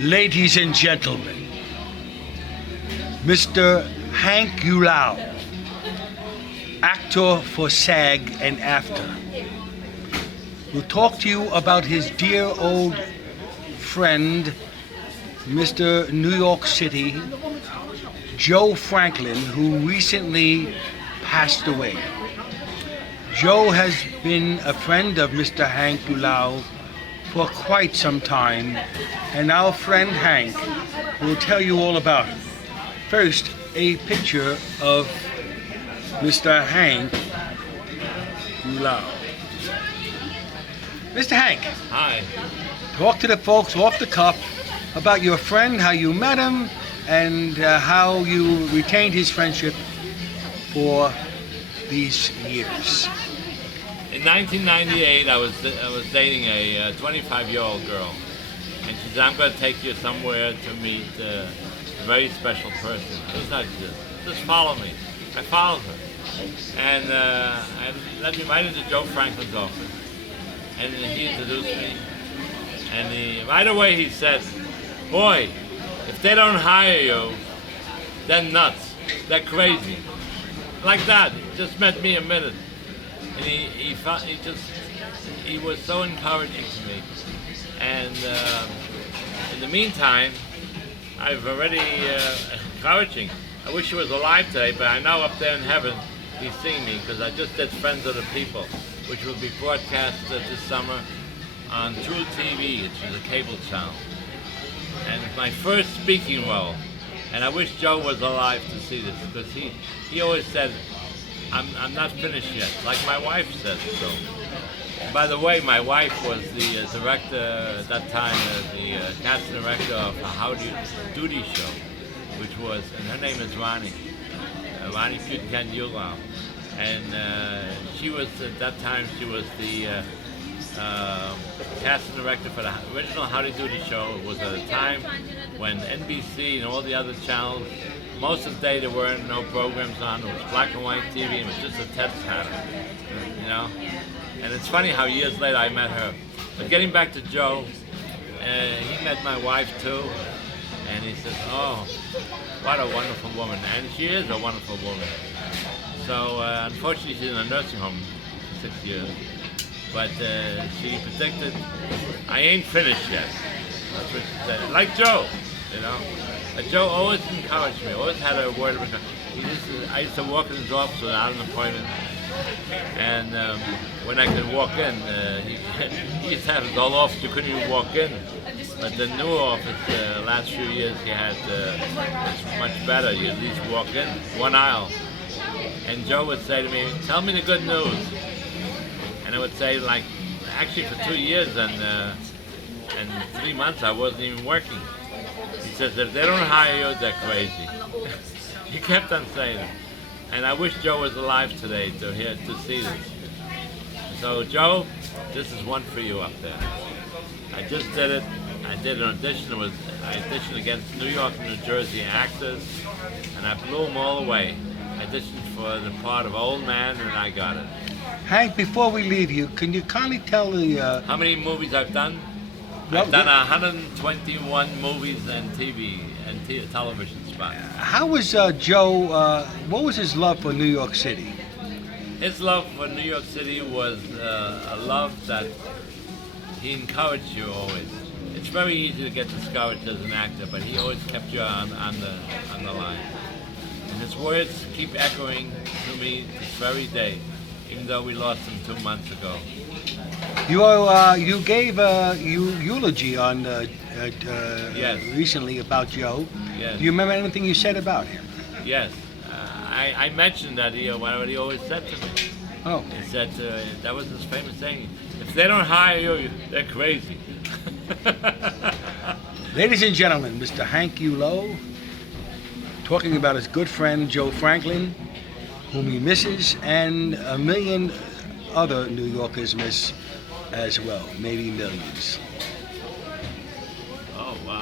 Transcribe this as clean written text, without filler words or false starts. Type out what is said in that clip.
Ladies and gentlemen, Mr. Hank EULAU, actor for SAG and Aftra, will talk to you about his dear old friend, Mr. New York City, Joe Franklin, who recently passed away. Joe has been a friend of Mr. Hank EULAU for quite some time, and our friend Hank will tell you all about it. First, a picture of Mr. Hank EULAU. Mr. Hank. Hi. Talk to the folks off the cuff about your friend, how you met him, and how you retained his friendship for these years. In 1998, I was dating a 25-year-old girl, and she said, "I'm going to take you somewhere to meet a very special person." It's not just follow me. I followed her, and I led me right into Joe Franklin's office, and he introduced me. And right away he said, "Boy, if they don't hire you, they're nuts. They're crazy." Like that. He just met me a minute. And he was so encouraging to me. And in the meantime, I've already encouraging. I wish he was alive today, but I know up there in heaven he's seeing me, because I just did Friends of the People, which will be broadcast this summer on True TV, which is a cable channel. And it's my first speaking role. And I wish Joe was alive to see this, because he always said, I'm not finished yet, like my wife said so. By the way, my wife was the director at that time, the casting director of the HANK EULAU, which was, and her name is Ronnie HANK EULAU. And she was, at that time, she was the casting director for the original Howdy Doody show. It was at a time when NBC and all the other channels, most of the day there weren't no programs on. It was black and white TV, and it was just a test pattern, you know. And it's funny how years later I met her. But getting back to Joe, he met my wife too, and he says, "Oh, what a wonderful woman," and she is a wonderful woman. So unfortunately, she's in a nursing home for 6 years. But she predicted, "I ain't finished yet." That's what she said. Like Joe, you know. Joe always encouraged me, always had a word of encouragement. I used to walk in his office without an appointment, and when I could walk in, he used to have his whole office, you couldn't even walk in. But the new office, the last few years, he had, it's much better. You at least walk in, one aisle. And Joe would say to me, "Tell me the good news." And I would say, like, actually for 2 years and 3 months I wasn't even working. He says, "If they don't hire you, they're crazy." He kept on saying it. And I wish Joe was alive today to see this. So Joe, this is one for you up there. I just did it. I did an audition. I auditioned against New York and New Jersey actors, and I blew them all away. I auditioned for the part of old man, and I got it. Hank, before we leave you, can you kindly tell the... How many movies I've done? I've done 121 movies and TV and television spots. How was Joe, what was his love for New York City? His love for New York City was a love that he encouraged you always. It's very easy to get discouraged as an actor, but he always kept you on the line. And his words keep echoing to me this very day, even though we lost him 2 months ago. You gave a eulogy on Yes. recently about Joe. Yes. Do you remember anything you said about him? Yes. I mentioned that what he always said to me. Oh. He said, that was his famous saying, "If they don't hire you, they're crazy." Ladies and gentlemen, Mr. Hank EULAU, talking about his good friend Joe Franklin, whom he misses, and a million other New Yorkers miss as well, maybe millions.